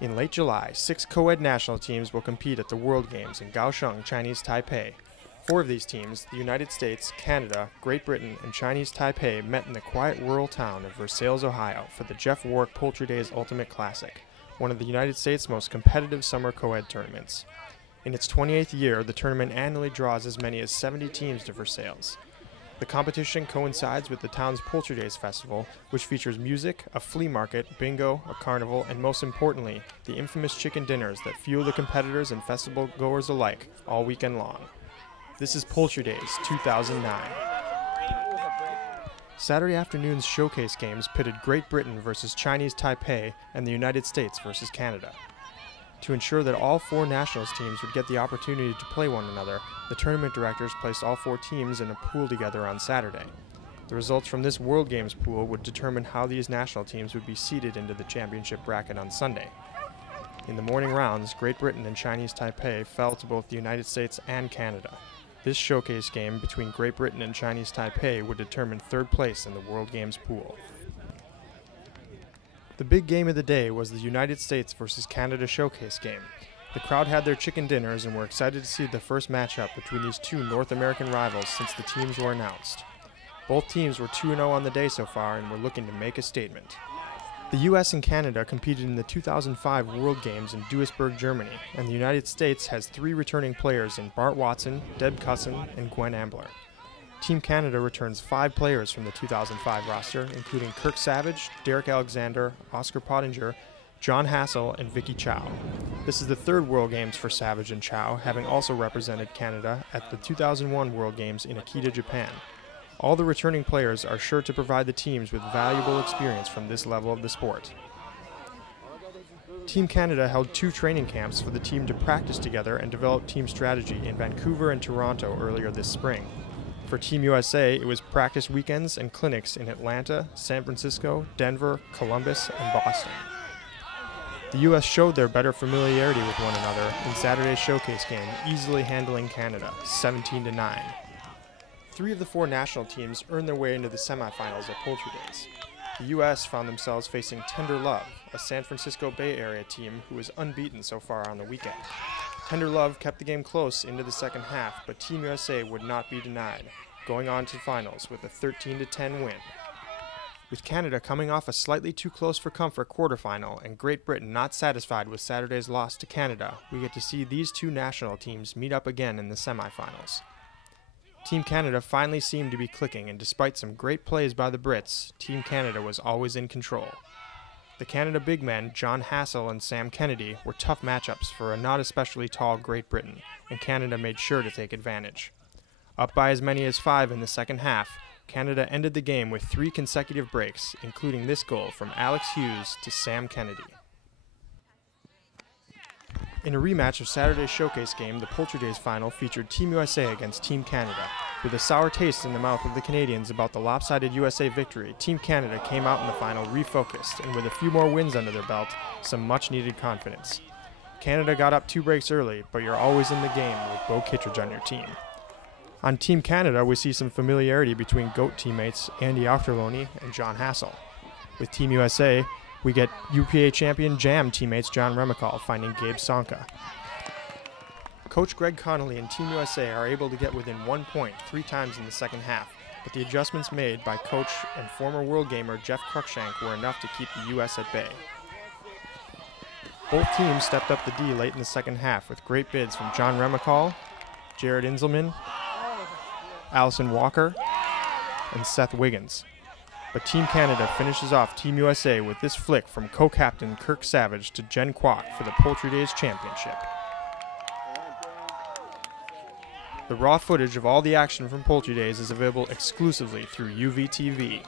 In late July, 6 co-ed national teams will compete at the World Games in Kaohsiung, Chinese Taipei. 4 of these teams, the United States, Canada, Great Britain, and Chinese Taipei, met in the quiet rural town of Versailles, Ohio for the Jeff Warwick Poultry Days Ultimate Classic, one of the United States' most competitive summer co-ed tournaments. In its 28th year, the tournament annually draws as many as 70 teams to Versailles. The competition coincides with the town's Poultry Days festival, which features music, a flea market, bingo, a carnival, and most importantly, the infamous chicken dinners that fuel the competitors and festival goers alike all weekend long. This is Poultry Days 2009. Saturday afternoon's showcase games pitted Great Britain versus Chinese Taipei and the United States versus Canada. To ensure that all 4 nationals teams would get the opportunity to play one another, the tournament directors placed all 4 teams in a pool together on Saturday. The results from this World Games pool would determine how these national teams would be seeded into the championship bracket on Sunday. In the morning rounds, Great Britain and Chinese Taipei fell to both the United States and Canada. This showcase game between Great Britain and Chinese Taipei would determine 3rd place in the World Games pool. The big game of the day was the United States versus Canada showcase game. The crowd had their chicken dinners and were excited to see the first matchup between these 2 North American rivals since the teams were announced. Both teams were 2-0 on the day so far and were looking to make a statement. The US and Canada competed in the 2005 World Games in Duisburg, Germany, and the United States has 3 returning players in Bart Watson, Deb Cusson, and Gwen Ambler. Team Canada returns 5 players from the 2005 roster, including Kirk Savage, Derek Alexander, Oscar Pottinger, John Hassel, and Vicky Chow. This is the 3rd World Games for Savage and Chow, having also represented Canada at the 2001 World Games in Akita, Japan. All the returning players are sure to provide the teams with valuable experience from this level of the sport. Team Canada held 2 training camps for the team to practice together and develop team strategy in Vancouver and Toronto earlier this spring. For Team USA, it was practice weekends and clinics in Atlanta, San Francisco, Denver, Columbus, and Boston. The US showed their better familiarity with one another in Saturday's showcase game, easily handling Canada, 17-9. 3 of the 4 national teams earned their way into the semifinals at Poultry Days. The US found themselves facing Tender Love, a San Francisco Bay Area team who is unbeaten so far on the weekend. Tender Love kept the game close into the second half, but Team USA would not be denied, going on to finals with a 13-10 win. With Canada coming off a slightly too close for comfort quarterfinal and Great Britain not satisfied with Saturday's loss to Canada, we get to see these 2 national teams meet up again in the semifinals. Team Canada finally seemed to be clicking, and despite some great plays by the Brits, Team Canada was always in control. The Canada big men, John Hassel and Sam Kennedy, were tough matchups for a not especially tall Great Britain, and Canada made sure to take advantage. Up by as many as 5 in the second half, Canada ended the game with 3 consecutive breaks, including this goal from Alex Hughes to Sam Kennedy. In a rematch of Saturday's showcase game, the Poultry Days final featured Team USA against Team Canada. With a sour taste in the mouth of the Canadians about the lopsided USA victory, Team Canada came out in the final refocused and with a few more wins under their belt, some much-needed confidence. Canada got up 2 breaks early, but you're always in the game with Bo Kittredge on your team. On Team Canada, we see some familiarity between GOAT teammates Andy Auchterlonie and John Hassel. With Team USA, we get UPA champion Jam teammates John Remicall finding Gabe Sonka. Coach Greg Connolly and Team USA are able to get within 1 point 3 times in the second half, but the adjustments made by coach and former World Gamer Jeff Cruikshank were enough to keep the US at bay. Both teams stepped up the D late in the second half with great bids from John Remicall, Jared Inselman, Allison Walker, and Seth Wiggins. But Team Canada finishes off Team USA with this flick from co-captain Kirk Savage to Jen Kwok for the Poultry Days Championship. The raw footage of all the action from Poultry Days is available exclusively through UVTV.